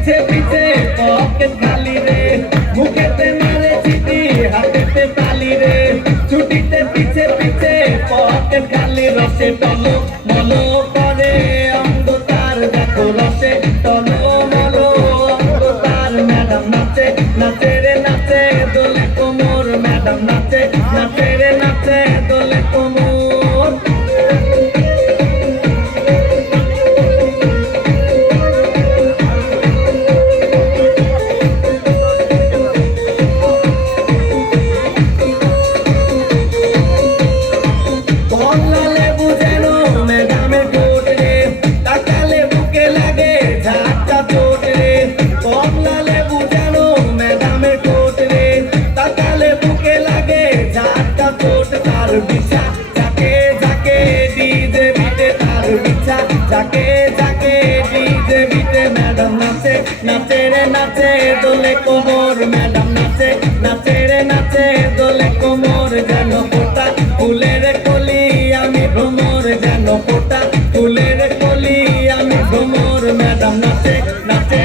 পিছে পিছে, পকেট খালি রে। মুখেতে মারে চিঠি, হাতেতে তালি রে। ছুটিতে পিছে পিছে, পকেট খালি রসে, টলো, মলো করে তার দেখো রসে, টলো, মলো তার। ম্যাডাম নাচে নাচে রে নাচে, দোলে কোমর, ম্যাডাম নাচে নাচে যাকে যাকে ডিজে বিতে ম্যাডাম নাচে নাচে রে নাচে, দোলে কোমর ম্যাডাম নাচে নাচে রে নাচে, দোলে কোমর যেন ফোটা, ফুলের কলি আমি ভ্রমর যেন ফোটা, ফুলের কলি আমি ভ্রমর ম্যাডাম নাচে নাচে